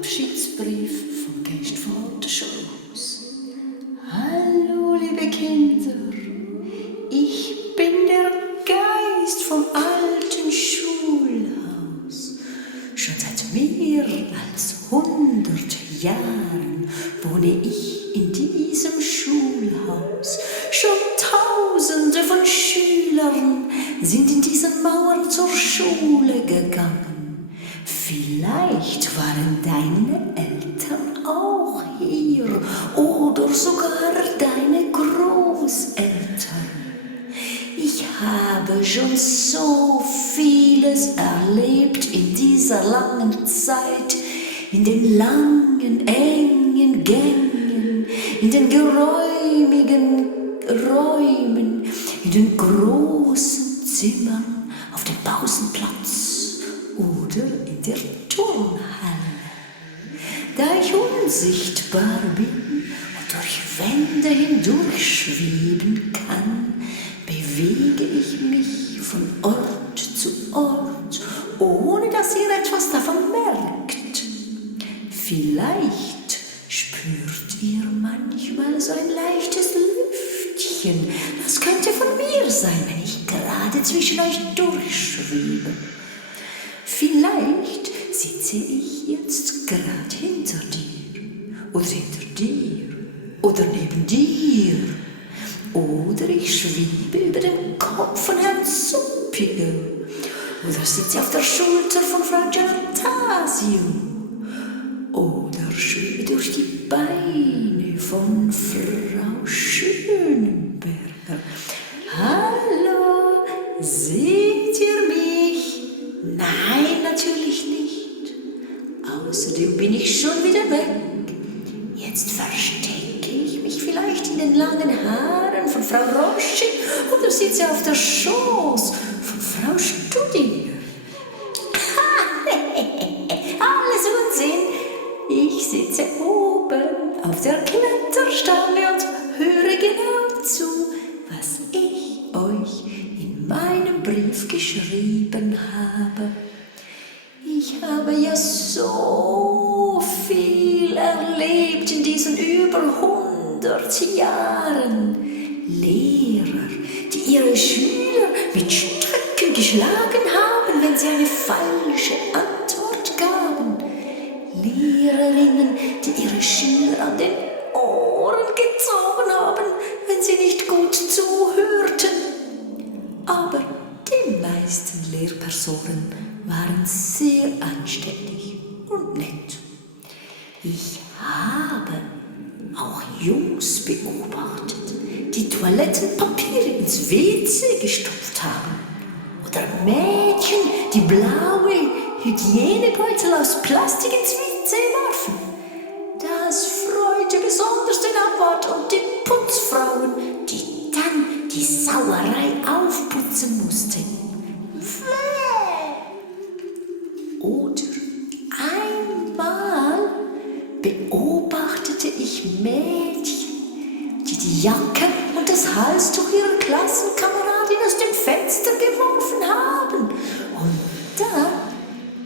Abschiedsbrief vom Geist von der Schulhaus. Hallo, liebe Kinder, ich bin der Geist vom alten Schulhaus. Schon seit mehr als 100 Jahren wohne ich in diesem Schulhaus. Schon Tausende von Schülern sind in diesen Mauern zur Schule gegangen. Vielleicht waren deine Eltern auch hier oder sogar deine Großeltern. Ich habe schon so vieles erlebt in dieser langen Zeit, in den langen, engen Gängen, in den geräumigen Räumen, in den großen Zimmern, auf dem Pausenplatz oder in der Turnhalle. Da ich unsichtbar bin und durch Wände hindurchschweben kann, bewege ich mich von Ort zu Ort, ohne dass ihr etwas davon merkt. Vielleicht spürt ihr manchmal so ein leichtes Lüftchen. Das könnte von mir sein, wenn ich gerade zwischen euch durchschwebe. Vielleicht sitze ich jetzt gerade hinter dir oder hinter dir oder neben dir. Oder ich schwebe über dem Kopf von Herrn Suppiger. Oder sitze auf der Schulter von Frau Giannatasio. Oder schwebe durch die Beine von Frau Schönenberger. Hallo, seht ihr mich? Nein, natürlich nicht. Außerdem bin ich schon wieder weg. Jetzt verstecke ich mich vielleicht in den langen Haaren von Frau Roschi oder sitze auf der Schoß von Frau Studinger. Alles Unsinn. Ich sitze oben auf der Kletterstange und höre genau zu, was ich euch in meinem Brief geschrieben habe. Ich habe ja so viel erlebt in diesen über 100 Jahren. Lehrer, die ihre Schüler mit Stöcken geschlagen haben, wenn sie eine falsche Antwort gaben. Lehrerinnen, die ihre Schüler an den Ohren gezogen haben, wenn sie nicht gut zuhörten. Aber die meisten Lehrpersonen waren sehr anständig und nett. Ich habe auch Jungs beobachtet, die Toilettenpapiere ins WC gestopft haben. Oder Mädchen, die blaue Hygienebeutel aus Plastik ins WC warfen. Das freute besonders den Abwart und die Putzfrauen, die dann die Sauerei aufputzen mussten. Oder einmal beobachtete ich Mädchen, die die Jacke und das Halstuch ihrer Klassenkameradin aus dem Fenster geworfen haben. Und da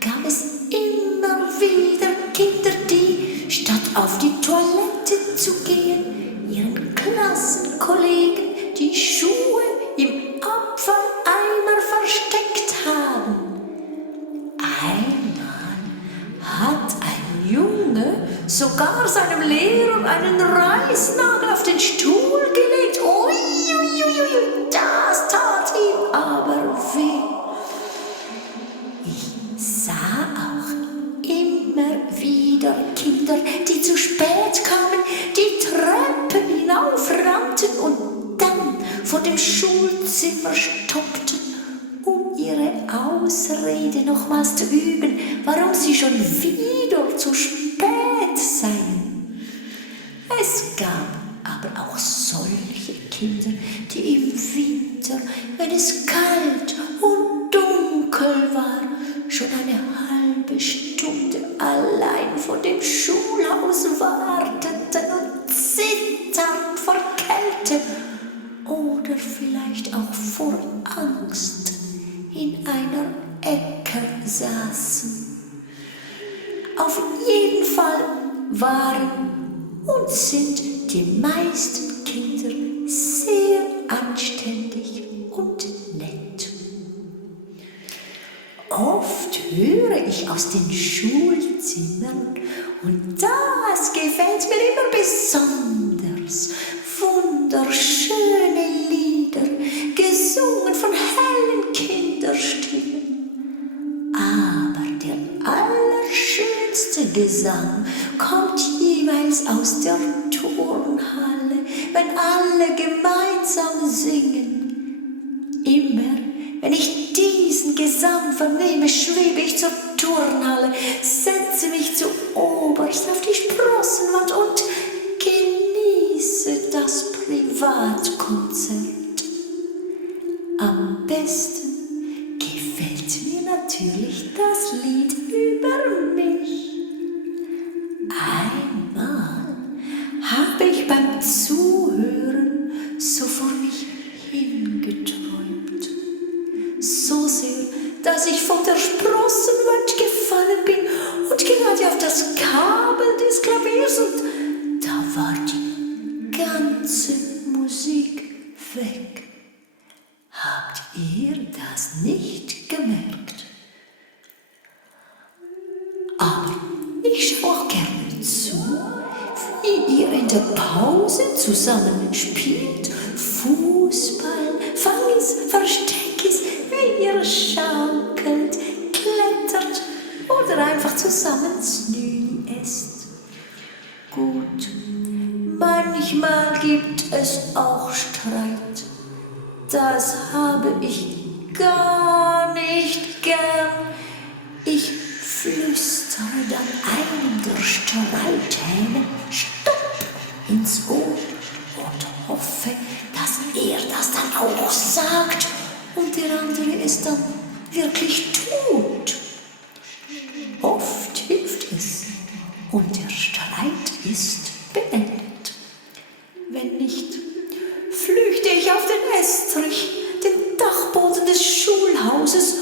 gab es immer wieder Kinder, die, statt auf die Toilette zu gehen, ihren Klassenkollegen die Schuhe im Abfalleimer versteckt haben. Einmal hat ein Junge sogar seinem Lehrer einen Reißnagel auf den Stuhl gelegt. Uiuiuiui, das tat ihm aber weh. Ich sah auch immer wieder Kinder, die zu spät kamen, die Treppen hinaufrannten und dann vor dem Schulzimmer stoppten, um ihre Ausrede nochmals zu üben, warum sie schon wieder zu spät seien. Es gab aber auch solche Kinder, die im Winter, wenn es kalt und dunkel war, schon eine halbe Stunde allein vor dem Schulhaus warteten und zitternd vor Kälte oder vielleicht auch vor Angst in einer Ecke saßen. Auf jeden waren und sind die meisten Kinder sehr anständig und nett. Oft höre ich aus den Schulzimmern, und das gefällt mir immer besonders, wunderschöne Lieder, gesungen von hellen Kinderstimmen. Aber der allerschönste Gesang kommt jeweils aus der Turnhalle, wenn alle gemeinsam singen. Immer, wenn ich diesen Gesang vernehme, schwebe ich zur Turnhalle, setze mich zuoberst auf die Sprossenwand und genieße das Privatkonzert. Am besten gefällt mir natürlich das Lied über mich. Einmal habe ich beim Zuhören so vor mich hingeträumt. So sehr, dass ich von der Sprossenwand gefallen bin und gerade auf das Kabel des Klaviers, und da war die ganze Musik weg. Habt ihr das nicht gemerkt? Aber ich schaue auch gerne zu, wie ihr in der Pause zusammen spielt, Fußball, Fangis, Versteckis, wie ihr schaukelt, klettert oder einfach zusammen Snüni esst. Gut, manchmal gibt es auch Streit. Das habe ich gar nicht gern. Ich flüstere dann einem der Streithähne Stopp ins Ohr und hoffe, dass er das dann auch sagt und der andere es dann wirklich tut. Oft hilft es und der Streit ist beendet. Wenn nicht, flüchte ich auf den Estrich, den Dachboden des Schulhauses,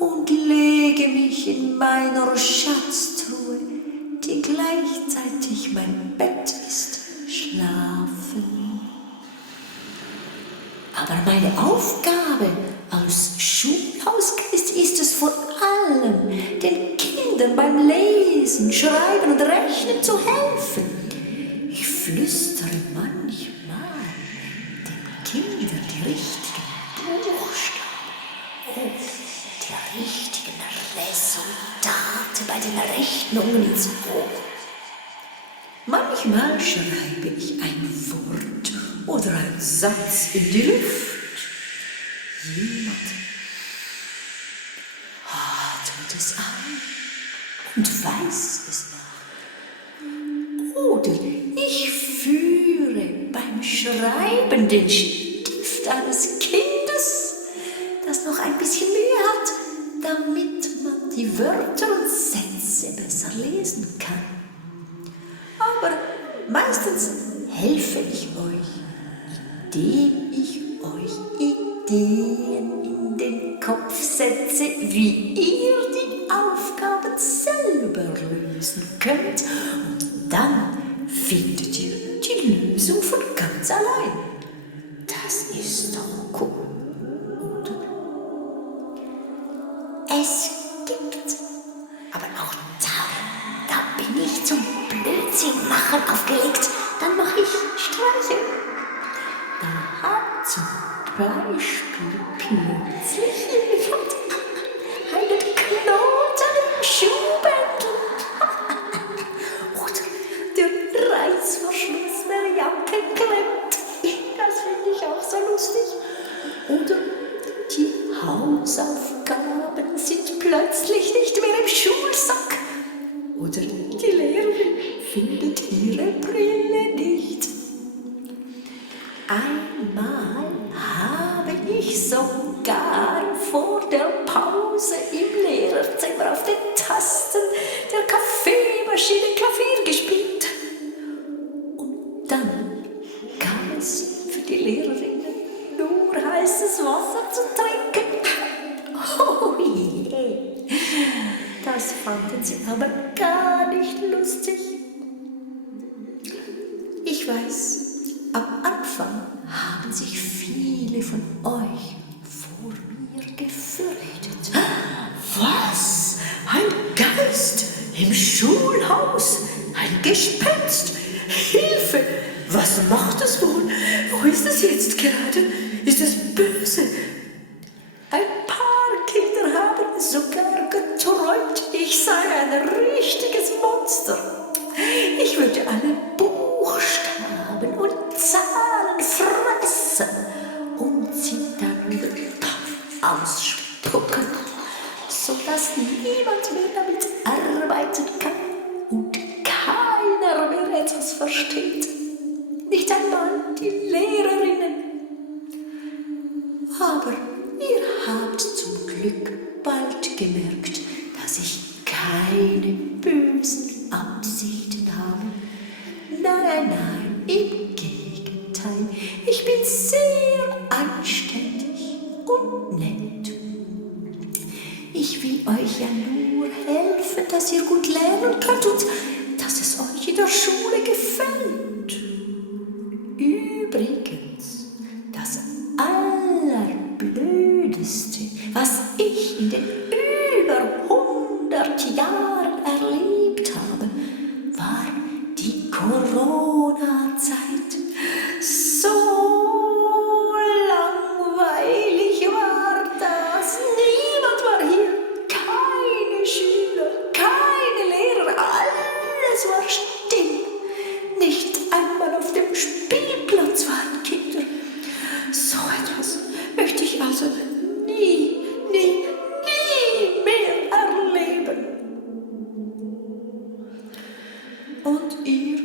und lege mich in meiner Schatztruhe, die gleichzeitig mein Bett ist, schlafen. Aber meine Aufgabe als Schulhausgeist ist es vor allem, den Kindern beim Lesen, Schreiben und Rechnen zu helfen. Ich flüstere manchmal den Kindern die richtigen Buchstaben und die richtigen Resultate bei den Rechnungen ins Ohr. Manchmal schreibe ich ein Wort oder einen Satz in die Luft. Jemand atmet es ein und weiß es nach. Oder ich führe beim Schreiben den Stift eines Kindes, das noch ein bisschen Mühe hat, damit man die Wörter und Sätze besser lesen kann. Aber meistens helfe ich euch, indem ich euch Ideen in den Kopf setze, wie ihr die Aufgaben selber lösen könnt. Und dann findet ihr die Lösung von ganz allein. Das ist doch cool, oder? Es gibt aber auch Tage, da bin ich zum Blödsinn machen aufgelegt. Dann mache ich Streiche. Da hat zum Beispiel plötzlich jemand einen Knoten im Schuhbändel. Oder der Reißverschluss der Jacke klemmt. Das finde ich auch so lustig. Oder die Hausaufgaben sind plötzlich nicht mehr im Schulsack. Oder die Lehrerin findet ihre Brille nicht. Einmal habe ich sogar vor der Pause im Lehrerzimmer auf den Tasten der Kaffeemaschine Klavier gespielt. Und dann gab es für die Lehrerinnen nur heißes Wasser zu trinken. Oh je, das fanden sie aber gar nicht lustig. Ich weiß, am Anfang haben sich viele von euch vor mir gefürchtet. Was? Ein Geist im Schulhaus? Ein Gespenst? Hilfe! Was macht es wohl? Wo ist es jetzt gerade? Ist es böse? Ein paar Kinder haben sogar geträumt, ich sei ein richtiges Monster. Ich würde alle Buchstaben und Zahlen fressen und sie dann ausspucken, sodass niemand mehr damit arbeiten kann und keiner mehr etwas versteht. Nicht einmal die Lehrerinnen. Aber ihr habt zum Glück bald gemerkt, dass ich keine bösen Absichten habe. Nein, im Gegenteil. Ich bin sehr anständig und nett. Ich will euch ja nur helfen, dass ihr gut lernen könnt und dass es euch in der Schule gefällt. Übrigens, das Allerblödeste, was ich in den über 100 Jahren erlebt habe, war die Corona-Zeit. So langweilig war das. Niemand war hier. Keine Schüler, keine Lehrer. Alles war still. Nicht einmal auf dem Spielplatz waren Kinder. So etwas möchte ich also nie mehr erleben. Und ihr,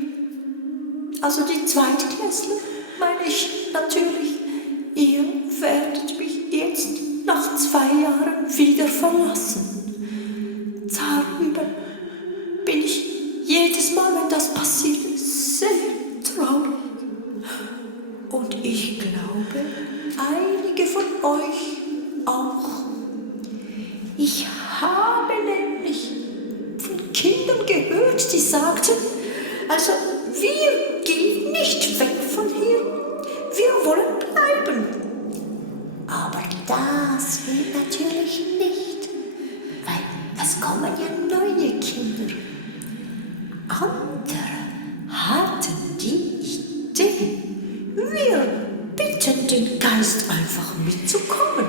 also die Zweitklässler, meine ich natürlich, ihr werdet mich jetzt nach 2 Jahren wieder verlassen. Darüber bin ich jedes Mal, wenn das passiert, sehr traurig. Und ich glaube, einige von euch auch. Ich habe nämlich von Kindern gehört, die sagten, also wir gehen nicht weg von hier, wir wollen bleiben. Aber das geht natürlich nicht, weil es kommen ja neue Kinder. Andere hatten die Idee, wir bitten den Geist einfach mitzukommen.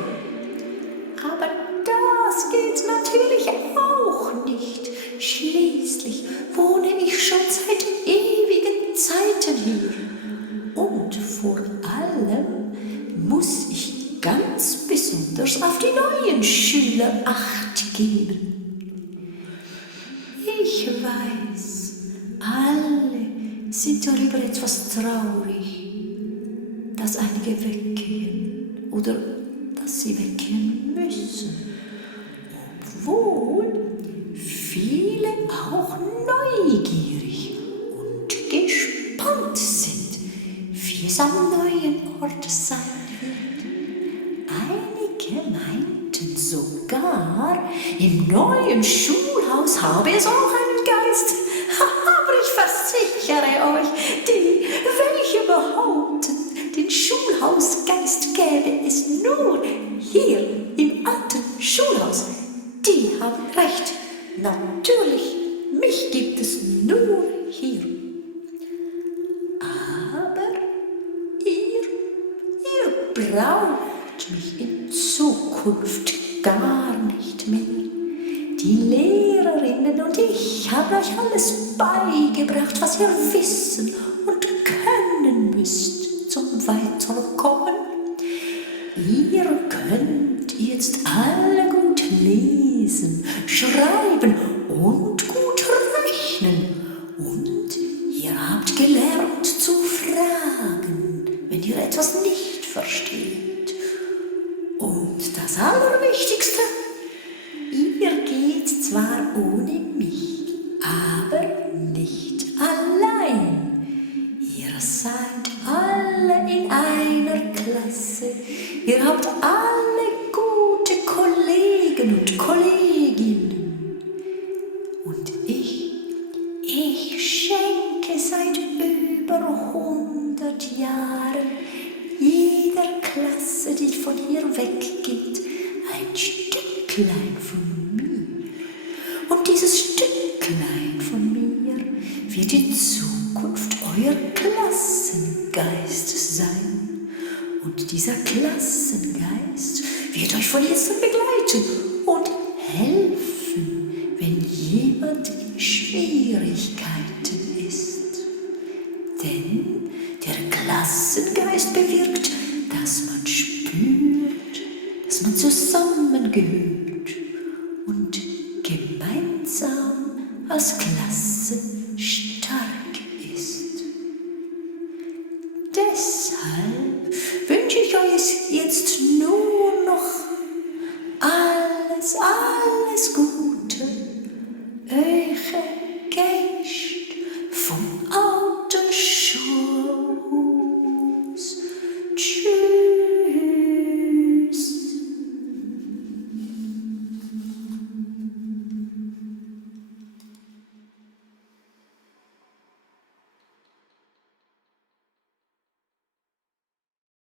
Aber das geht natürlich auch nicht. Schließlich wohne ich schon seit ewigen Zeiten hier. Und vor allem muss ich ganz besonders auf die neuen Schüler Acht geben. Ich weiß, alle sind darüber etwas traurig, dass einige weggehen oder dass sie weggehen müssen, obwohl viele auch neugierig und gespannt sind, wie es am neuen Ort sein wird. Einige meinten sogar, im neuen Schulhaus habe es auch einen Geist. Aber ich versichere euch, die, welche behaupten, den Schulhausgeist gäbe es nur hier im alten Schulhaus. Die haben recht. Natürlich, mich gibt es nur hier. Aber ihr braucht mich in Zukunft gar nicht mehr. Die Lehrerinnen und ich haben euch alles beigebracht, was ihr wissen und können müsst zum Weiterkommen. Ihr könnt jetzt alle gut lesen, schreiben und gut rechnen. Und ihr habt gelernt zu fragen, wenn ihr etwas nicht versteht. Und das Allerwichtigste, ihr geht zwar ohne mich, aber nicht allein. Ihr seid alle in einer Klasse. Ihr habt alle gute Kollegen und Kolleginnen. Und ich schenke seit über über 100 Jahren jeder Klasse, die von hier weggeht, ein Stücklein von mir. Und dieses Stücklein von mir wird in Zukunft euer Klassengeist sein. Und dieser Klassengeist wird euch von jetzt an begleiten und helfen, wenn jemand in Schwierigkeiten ist. Denn der Klassengeist bewirkt, dass man spürt, dass man zusammengehört und gemeinsam als Klasse steht.